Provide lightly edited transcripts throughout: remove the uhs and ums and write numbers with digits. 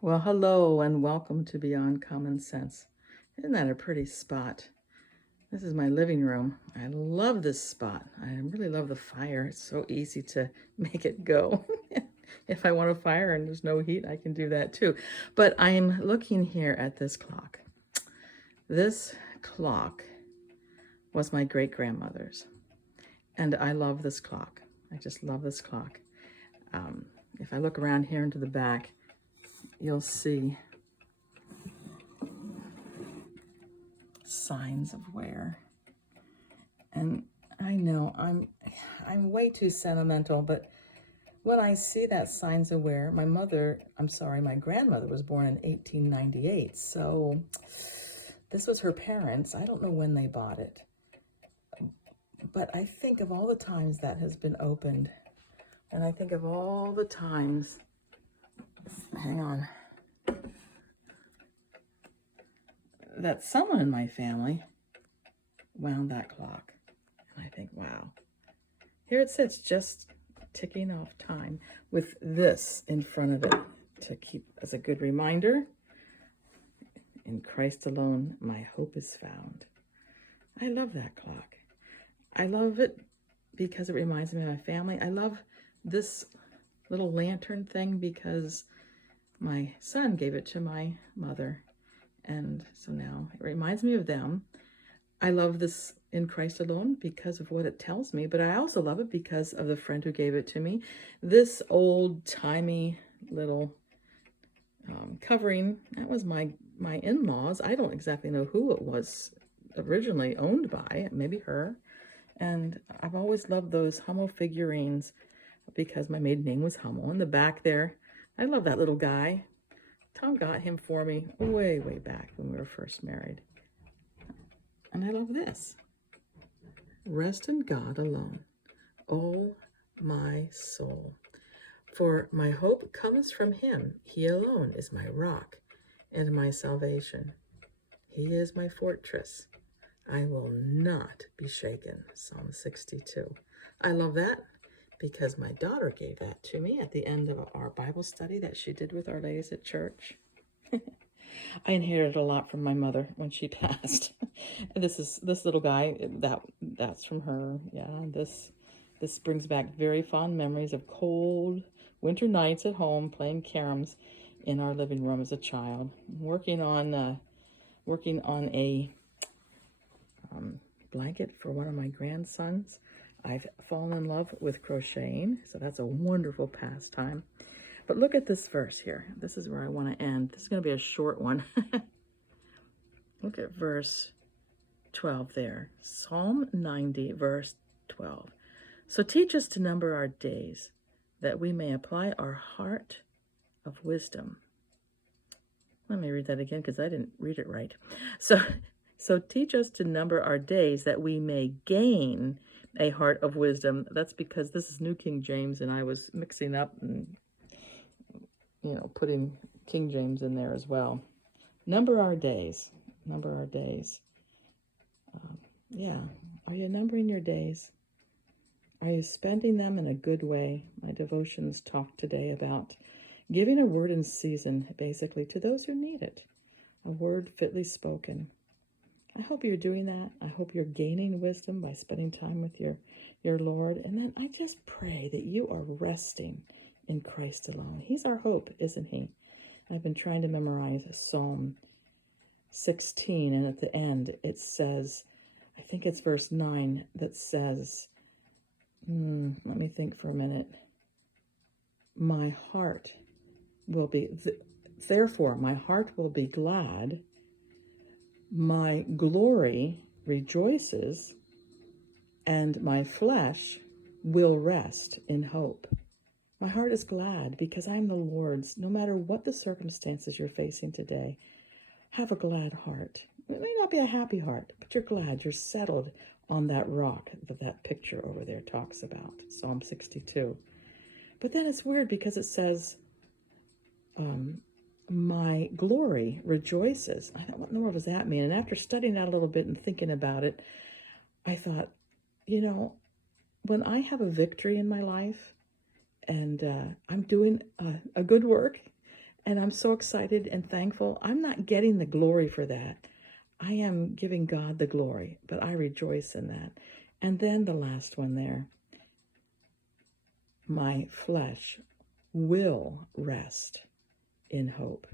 Well, hello and welcome to Beyond Common Sense. Isn't that a pretty spot? This is my living room. I love this spot. I really love the fire. It's so easy to make it go. If I want a fire and there's no heat, I can do that too. But I'm looking here at this clock. This clock was my great-grandmother's. And I love this clock. I just love this clock. If I look around here into the back, you'll see signs of wear. And I know I'm way too sentimental, but when I see that signs of wear, my grandmother was born in 1898. So this was her parents. I don't know when they bought it, but I think of all the times that has been opened, and I think of all the times, hang on, that someone in my family wound that clock. And I think, wow, here it sits just ticking off time with this in front of it to keep as a good reminder. In Christ alone, my hope is found. I love that clock. I love it because it reminds me of my family. I love this little lantern thing because my son gave it to my mother. And so now it reminds me of them. I love this in Christ alone because of what it tells me, but I also love it because of the friend who gave it to me. This old-timey little covering, that was my in-laws. I don't exactly know who it was originally owned by, maybe her. And I've always loved those Hummel figurines because my maiden name was Hummel. In the back there, I love that little guy. Tom got him for me way, way back when we were first married. And I love this. Rest in God alone, oh my soul. For my hope comes from him. He alone is my rock and my salvation. He is my fortress. I will not be shaken. Psalm 62. I love that because my daughter gave that to me at the end of our Bible study that she did with our ladies at church. I inherited a lot from my mother when she passed. This little guy, that's from her. Yeah, this brings back very fond memories of cold winter nights at home playing caroms in our living room as a child, working on a blanket for one of my grandsons. I've fallen in love with crocheting, so that's a wonderful pastime. But look at this verse here. This is where I want to end. This is going to be a short one. Look at verse 12 there. Psalm 90, verse 12. So teach us to number our days, that we may apply our heart of wisdom. Let me read that again because I didn't read it right. So teach us to number our days, that we may gain a heart of wisdom. That's because this is New King James, and I was mixing up and putting King James in there as well. Number our days. Number our days. Yeah. Are you numbering your days? Are you spending them in a good way? My devotions talk today about giving a word in season, basically, to those who need it. A word fitly spoken. I hope you're doing that. I hope you're gaining wisdom by spending time with your Lord. And then I just pray that you are resting in Christ alone. He's our hope, isn't he? I've been trying to memorize Psalm 16, and at the end it says, I think it's verse 9 that says, let me think for a minute. My heart will be, therefore my heart will be glad, my glory rejoices, and my flesh will rest in hope. My heart is glad because I'm the Lord's. No matter what the circumstances you're facing today, have a glad heart. It may not be a happy heart, but you're glad. You're settled on that rock that picture over there talks about, Psalm 62. But then it's weird because it says, my glory rejoices. I thought, what in the world does that mean? And after studying that a little bit and thinking about it, I thought, when I have a victory in my life and I'm doing a good work And I'm so excited and thankful. I'm not getting the glory for that. I am giving God the glory, but I rejoice in that. And then the last one there, my flesh will rest in hope.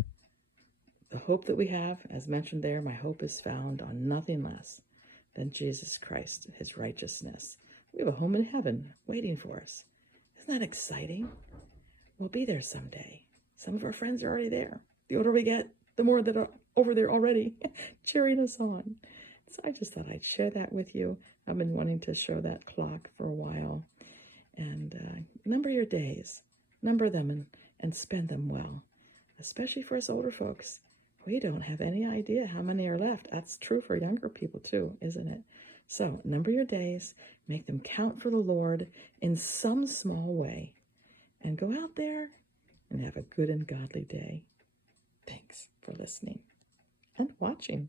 The hope that we have, as mentioned there, my hope is found on nothing less than Jesus Christ, his righteousness. We have a home in heaven waiting for us. Isn't that exciting? We'll be there someday. Some of our friends are already there. The older we get, the more that are over there already cheering us on. So I just thought I'd share that with you. I've been wanting to show that clock for a while. And number your days. Number them and spend them well. Especially for us older folks. We don't have any idea how many are left. That's true for younger people too, isn't it? So number your days. Make them count for the Lord in some small way. And go out there and have a good and godly day. Thanks for listening and watching.